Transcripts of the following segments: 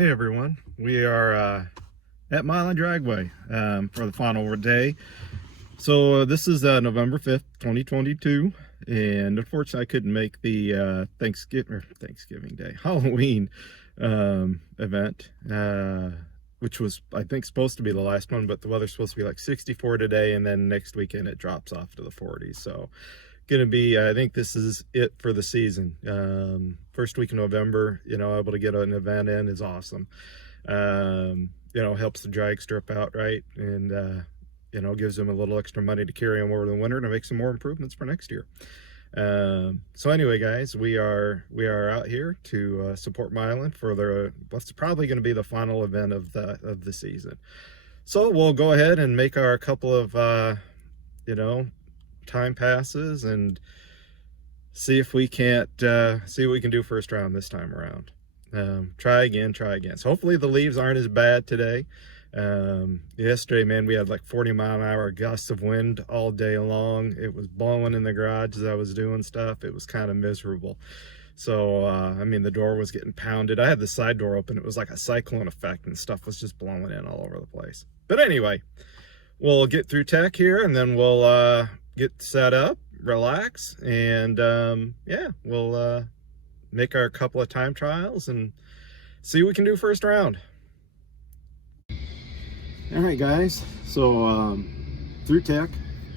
Hey everyone, we are at Milan Dragway for the final day. So this is November 5th, 2022, and unfortunately I couldn't make the Thanksgiving Day, Halloween event, which was, I think, supposed to be the last one, but the weather's supposed to be like 64 today, and then next weekend it drops off to the 40s. So gonna be, I think this is it for the season. First week of November, able to get an event in is awesome. Helps the drag strip out, right? And gives them a little extra money to carry them over the winter to make some more improvements for next year. So anyway, guys, we are out here to support Milan for what's probably going to be the final event of the season. So we'll go ahead and make our couple of time passes and see if we can't see what we can do first round this time around. Try again. So hopefully the leaves aren't as bad today. Yesterday, man, we had like 40-mile-an-hour gusts of wind all day long. It was blowing in the garage as I was doing stuff. It was kind of miserable. So I mean, the door was getting pounded. I had the side door open. It was like a cyclone effect, and stuff was just blowing in all over the place. But anyway, we'll get through tech here, and then we'll get set up, relax, and we'll make our couple of time trials and see what we can do first round. All right, guys, so through tech,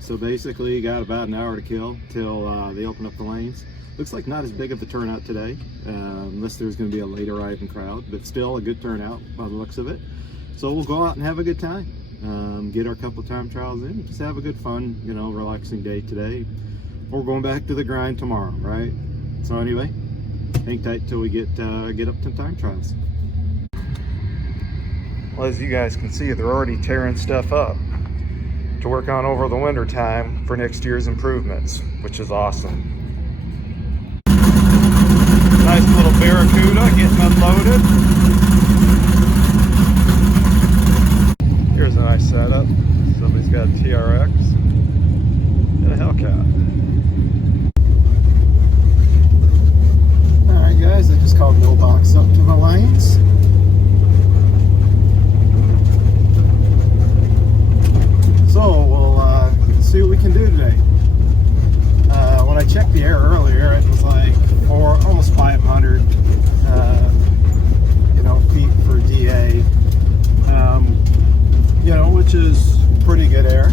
so basically got about an hour to kill till they open up the lanes. Looks like not as big of a turnout today, unless there's going to be a late arriving crowd, but still a good turnout by the looks of it. So we'll go out and have a good time. Get our couple time trials in, just have a good fun, relaxing day today. We're going back to the grind tomorrow, right? So anyway, hang tight till we get up to time trials. Well, as you guys can see, they're already tearing stuff up to work on over the winter time for next year's improvements, which is awesome. Nice little Barracuda getting unloaded. Here's a nice setup. Somebody's got a TRX and a Hellcat. Alright guys, I just called no box up to the lanes. So we'll see what we can do today. When I checked the air earlier, it was like almost 500 feet for DA. Which is pretty good air.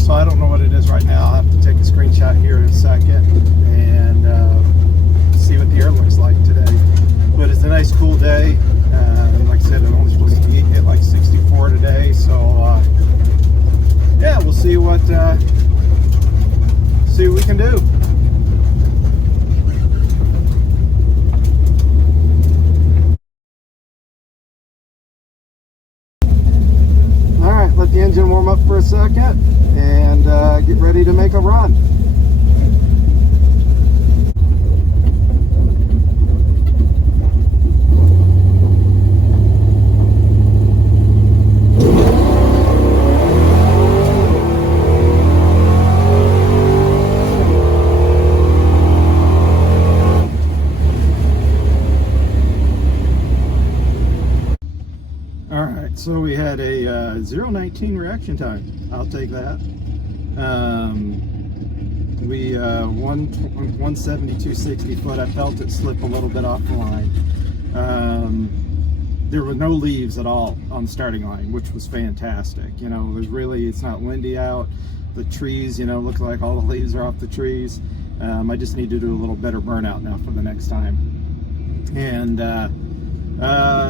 So I don't know what it is right now. I'll have to take a screenshot here in a second and see what the air looks like today. But it's a nice cool day. Like I said, I'm only supposed to be at like 64 today. So yeah, we'll see what we can do. Let the engine warm up for a second and get ready to make a run. So we had a 0.19 reaction time. I'll take that. We 172.60 foot. I felt it slip a little bit off the line. There were no leaves at all on the starting line, which was fantastic. It's not windy out. The trees, look like all the leaves are off the trees. I just need to do a little better burnout now for the next time, and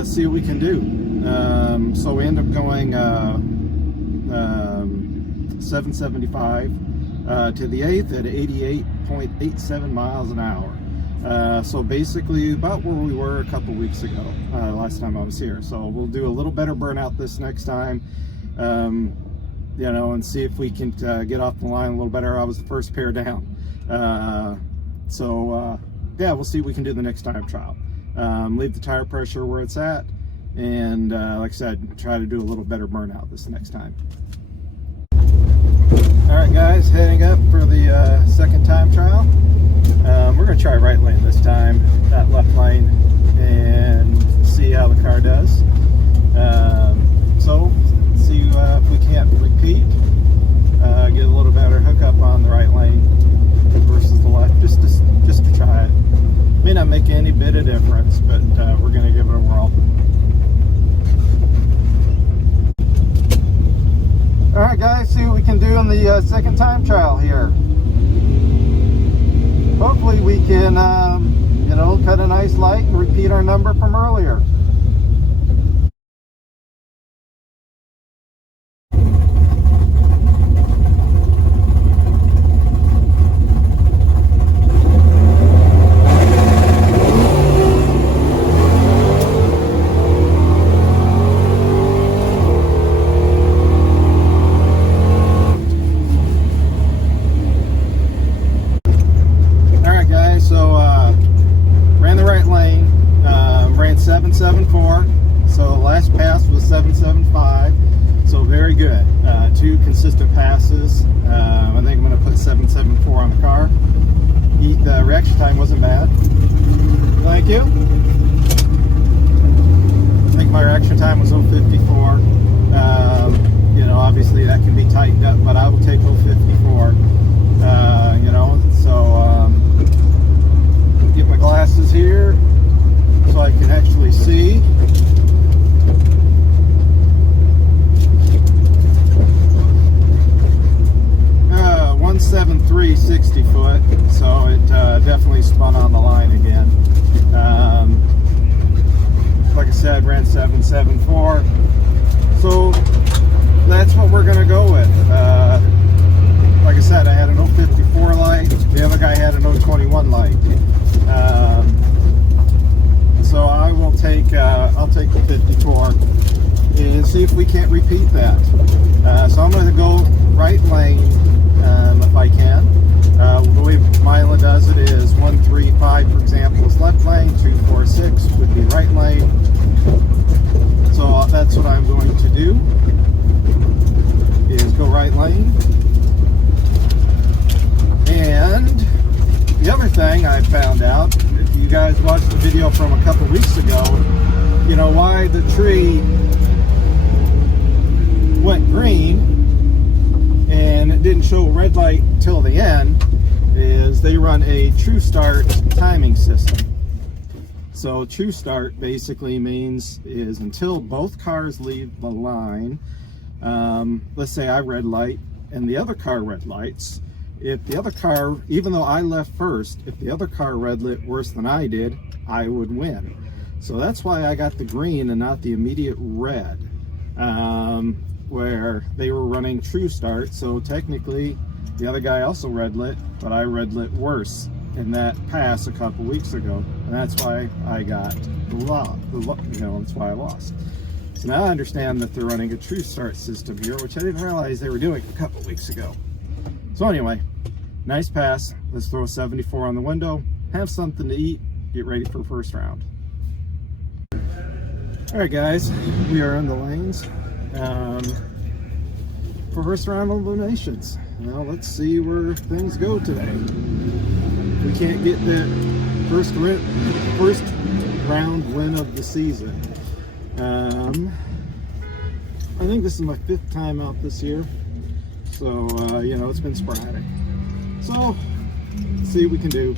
see what we can do. So we end up going 775 to the 8th at 88.87 miles an hour. So basically about where we were a couple weeks ago, last time I was here. So we'll do a little better burnout this next time, and see if we can get off the line a little better. I was the first pair down. Yeah, we'll see what we can do the next time trial. Leave the tire pressure where it's at, and like I said, try to do a little better burnout this next time. Alright guys, heading up for the second time trial. We're going to try right lane this time, not left lane, and see see how the car does. So see if we can't repeat, get a little better hookup on the right lane versus the left, just to try it. May not make any bit of difference, but we're going to give it a whirl. Alright guys, see what we can do in the second time trial here. Hopefully we can, cut a nice light and repeat our number from earlier. Ran the right lane, ran 774, so last pass was 775, so very good. 2 consistent passes. I think I'm going to put 774 on the car. The reaction time wasn't bad. Thank you. I think my reaction time was 054. Obviously that can be tightened up, but I will take 054. Get my glasses here so I can actually see. Uh, 173.60 foot, so it definitely spun on the line again. Like I said, ran 774, so that's what we're gonna go with. Like I said, I had an 054 light. The other guy had an 021 light. So I will take, I'll take the 54 and see if we can't repeat that. So I'm going to go right lane if I can. The way Milan does it is 135, for example, is left lane, 246 would be right lane. So that's what I'm going to do, is go right lane. And the other thing I found out, if you guys watched the video from a couple weeks ago, why the tree went green and it didn't show red light till the end, is they run a true start timing system. So true start basically means is until both cars leave the line, let's say I red light and the other car red lights. If the other car, even though I left first, if the other car red lit worse than I did, I would win. So that's why I got the green and not the immediate red, where they were running true start. So technically the other guy also red lit, but I red lit worse in that pass a couple weeks ago, and that's why I got that's why I lost. So now I understand that they're running a true start system here, which I didn't realize they were doing a couple weeks ago. So anyway, nice pass. Let's throw a 74 on the window, have something to eat, get ready for first round. All right, guys, we are in the lanes for first round eliminations. Now let's see where things go today. If we can't get that first round win of the season. I think this is my 5th time out this year. So, it's been sporadic. So, let's see what we can do.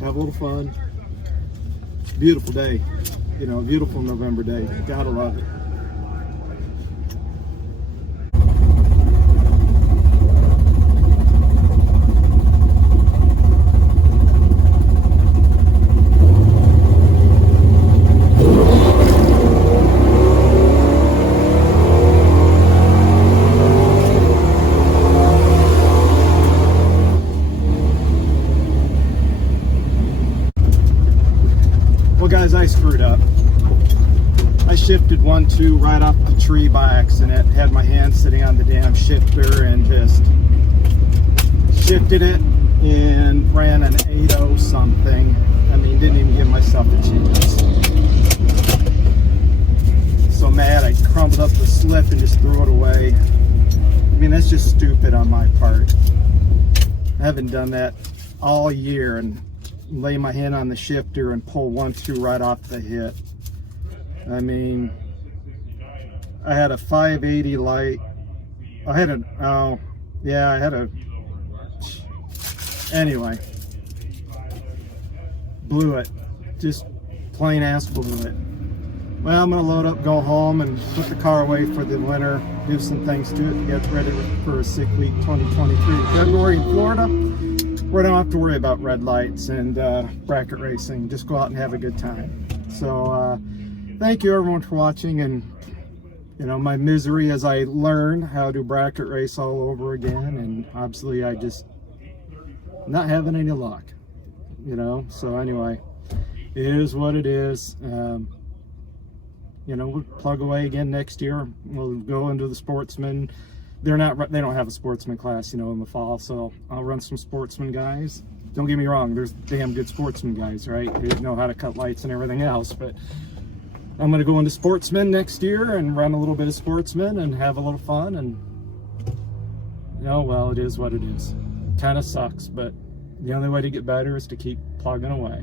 Have a little fun. Beautiful day. Beautiful November day. Gotta love it. Well, guys, I screwed up. I shifted 1-2 right off the tree by accident. Had my hand sitting on the damn shifter and just shifted it and ran an 80 something. I mean, didn't even give myself a chance. So mad, I crumbled up the slip and just threw it away. I mean, that's just stupid on my part. I haven't done that all year, and lay my hand on the shifter and pull 1-2 right off the hit. I mean, I had a 580 light. I had anyway, blew it. Just plain ass blew it. Well, I'm gonna load up, go home, and put the car away for the winter, do some things to it to get ready for a sick week 2023 February in Florida. We don't have to worry about red lights and bracket racing. Just go out and have a good time. So thank you everyone for watching, and you know, my misery as I learn how to bracket race all over again, and obviously I just not having any luck, you know. So anyway, it is what it is. You know, we'll plug away again next year. We'll go into the sportsman. They don't have a sportsman class, you know, in the fall, so I'll run some sportsman guys. Don't get me wrong, there's damn good sportsman guys, right? They know how to cut lights and everything else, but I'm going to go into sportsman next year and run a little bit of sportsman and have a little fun. And you know, well, it is what it is. Kind of sucks, but the only way to get better is to keep plugging away.